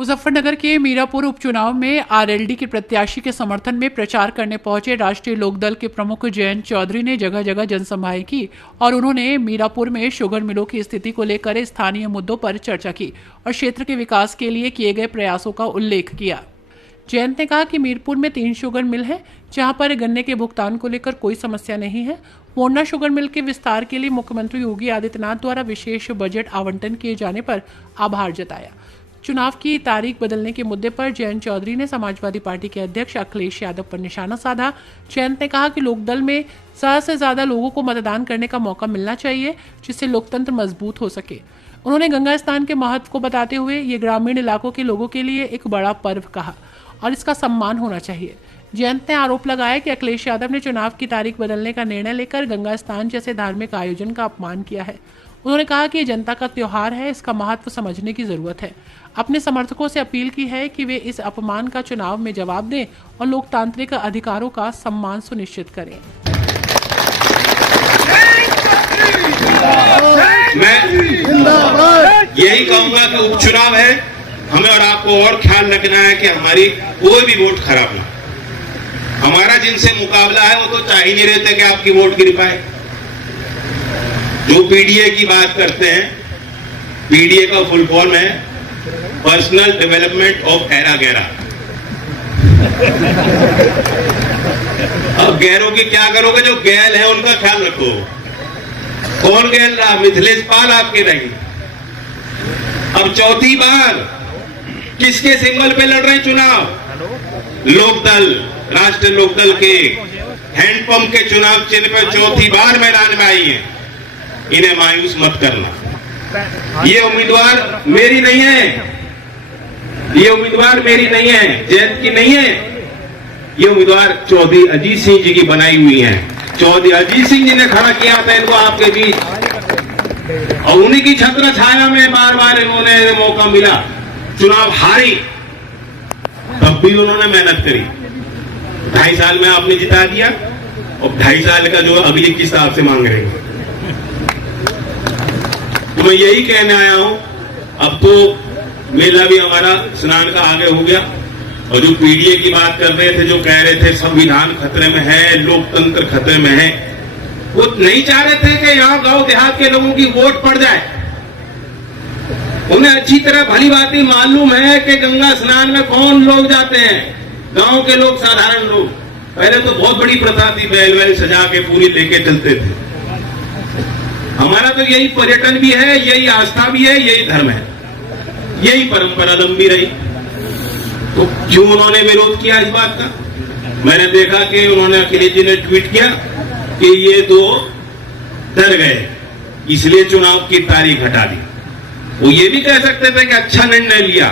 मुजफ्फरनगर के मीरापुर उपचुनाव में आरएलडी के प्रत्याशी के समर्थन में प्रचार करने पहुंचे राष्ट्रीय लोकदल के प्रमुख जयंत चौधरी ने जगह जगह जनसभाएं की और उन्होंने मीरापुर में शुगर मिलों की स्थिति को लेकर स्थानीय मुद्दों पर चर्चा की और क्षेत्र के विकास के लिए किए गए प्रयासों का उल्लेख किया। जयंत ने कहा कि मीरपुर में 3 शुगर मिल है जहां पर गन्ने के भुगतान को लेकर कोई समस्या नहीं है। मोरना शुगर मिल के विस्तार के लिए मुख्यमंत्री योगी आदित्यनाथ द्वारा विशेष बजट आवंटन किए जाने पर आभार जताया। चुनाव की तारीख बदलने के मुद्दे पर जयंत चौधरी ने समाजवादी पार्टी के अध्यक्ष अखिलेश यादव पर निशाना साधा। जयंत ने कहा कि लोकदल में ज्यादा से ज्यादा लोगों को मतदान करने का मौका मिलना चाहिए जिससे लोकतंत्र मजबूत हो सके। उन्होंने गंगा स्नान के महत्व को बताते हुए ये ग्रामीण इलाकों के लोगों के लिए एक बड़ा पर्व कहा और इसका सम्मान होना चाहिए। जयंत ने आरोप लगाया कि अखिलेश यादव ने चुनाव की तारीख बदलने का निर्णय लेकर गंगा स्नान जैसे धार्मिक आयोजन का अपमान किया है। उन्होंने कहा कि ये जनता का त्योहार है, इसका महत्व समझने की जरूरत है। अपने समर्थकों से अपील की है कि वे इस अपमान का चुनाव में जवाब दें और लोकतांत्रिक अधिकारों का सम्मान सुनिश्चित करें। मैं यही कहूंगा कि उपचुनाव है, हमें और आपको और ख्याल रखना है कि हमारी कोई भी वोट खराब ना। हमारा जिनसे मुकाबला है वो तो चाह ही नहीं रहते कि आपकी वोट गिर पाए। जो पीडीए की बात करते हैं, पीडीए का फुल फॉर्म है पर्सनल डेवलपमेंट ऑफ एरा गैरा। अब गैरों की क्या करोगे? जो गैल है उनका ख्याल रखो। कौन गैल रहा? मिथिलेश पाल आपके नहीं। अब चौथी बार किसके सिंबल पे लड़ रहे हैं चुनाव? लोकदल, राष्ट्रीय लोकदल के हैंडपंप के चुनाव चिन्ह पर चौथी बार मैदान में आई है। इन्हें मायूस मत करना। ये उम्मीदवार मेरी नहीं है, ये उम्मीदवार मेरी नहीं है, जयंत की नहीं है। ये उम्मीदवार चौधरी अजीत सिंह जी की बनाई हुई है। चौधरी अजीत सिंह जी ने खड़ा किया था इनको आपके बीच और उन्हीं की छत्र छाया में बार बार इन्होंने मौका मिला। चुनाव हारी तब भी उन्होंने मेहनत करी। 2.5 साल में आपने जिता दिया और 2.5 साल का जो अगली किस्त आपसे मांग रहे हैं। तो मैं यही कहने आया हूं, अब तो मेला भी हमारा स्नान का आगे हो गया। और जो पीडीए की बात कर रहे थे, जो कह रहे थे संविधान खतरे में है, लोकतंत्र खतरे में है, वो नहीं चाह रहे थे कि यहां गांव देहात के लोगों की वोट पड़ जाए। उन्हें अच्छी तरह भली बात ही मालूम है कि गंगा स्नान में कौन लोग जाते हैं। गांव के लोग, साधारण लोग। पहले तो बहुत बड़ी प्रथा थी, बैल वैल सजा के पूरी लेके चलते थे। हमारा तो यही पर्यटन भी है, यही आस्था भी है, यही धर्म है, यही परंपरा लंबी रही। तो क्यों उन्होंने विरोध किया इस बात का? मैंने देखा कि उन्होंने अखिलेश जी ने ट्वीट किया कि ये तो डर गए इसलिए चुनाव की तारीख हटा दी। वो ये भी कह सकते थे कि अच्छा निर्णय लिया।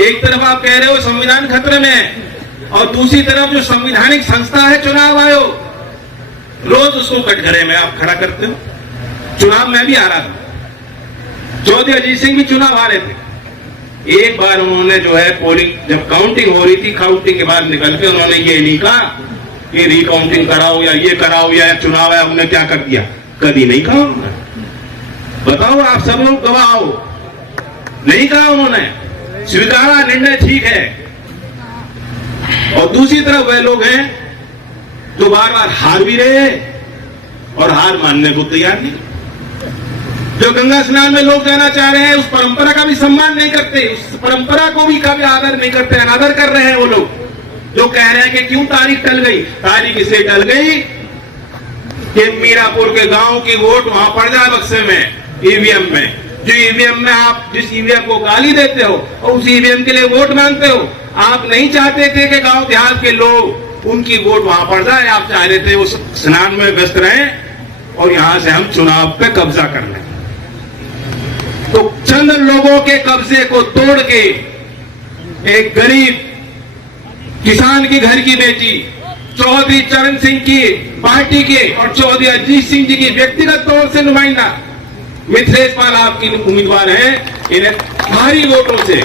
एक तरफ आप कह रहे हो संविधान खतरे में है और दूसरी तरफ जो संवैधानिक संस्था है चुनाव आयोग, रोज उसको कटघरे में आप खड़ा करते हो। चुनाव में भी आ रहा था, चौधरी अजीत सिंह भी चुनाव हारे थे। एक बार उन्होंने जो है पोलिंग, जब काउंटिंग हो रही थी, काउंटिंग के बाद निकल के उन्होंने ये नहीं कहा कि रिकाउंटिंग कराओ या ये कराओ या चुनाव है हमने क्या कर दिया। कभी नहीं कहा उन्होंने। बताओ, आप सब लोग गवाह हो, नहीं कहा उन्होंने। स्वीकारा, निर्णय ठीक है। और दूसरी तरफ वह लोग हैं जो बार बार हार भी रहे और हार मानने को तैयार नहीं। जो गंगा स्नान में लोग जाना चाह रहे हैं, उस परंपरा का भी सम्मान नहीं करते, उस परंपरा को भी कभी आदर नहीं करते, अनादर कर रहे हैं वो लोग जो कह रहे हैं कि क्यों तारीख टल गई। तारीख इसलिए टल गई कि मीरापुर के गांव की वोट वहां पड़ जाए बक्से में, ईवीएम में। जो ईवीएम में आप जिस ईवीएम को गाली देते हो और उस ईवीएम के लिए वोट मांगते हो, आप नहीं चाहते थे कि गांव देहात के लोग उनकी वोट वहां पड़ जाए। आप चाह रहे थे वो स्नान में व्यस्त रहें और यहां से हम चुनाव पे कब्जा कर लें। तो चंद लोगों के कब्जे को तोड़ के एक गरीब किसान के घर की बेटी, चौधरी चरण सिंह की पार्टी के और चौधरी अजीत सिंह जी की व्यक्तिगत तौर से नुमाइंदा मिथिलेश पाल आपकी उम्मीदवार हैं। इन्हें भारी वोटों से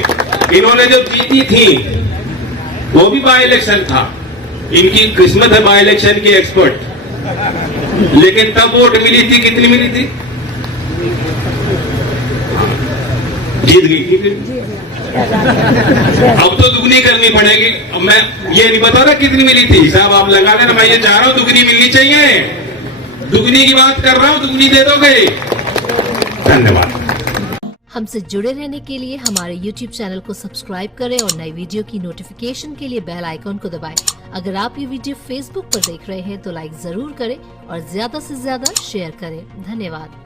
इन्होंने जो जीती थी वो भी बाई इलेक्शन था। इनकी किस्मत है बाई इलेक्शन की एक्सपर्ट। लेकिन तब वोट मिली थी, कितनी मिली थी? जीत गई थी फिर। अब तो दुगनी करनी पड़ेगी। अब मैं ये नहीं बता रहा कितनी मिली थी, साहब आप लगा देना, मैं ये चाह रहा हूं दुगनी मिलनी चाहिए। दुगनी की बात कर रहा हूं, दुगनी दे दोगे। धन्यवाद। हमसे जुड़े रहने के लिए हमारे YouTube चैनल को सब्सक्राइब करें और नई वीडियो की नोटिफिकेशन के लिए बेल आइकॉन को दबाएं। अगर आप ये वीडियो Facebook पर देख रहे हैं तो लाइक जरूर करें और ज्यादा से ज्यादा शेयर करें। धन्यवाद।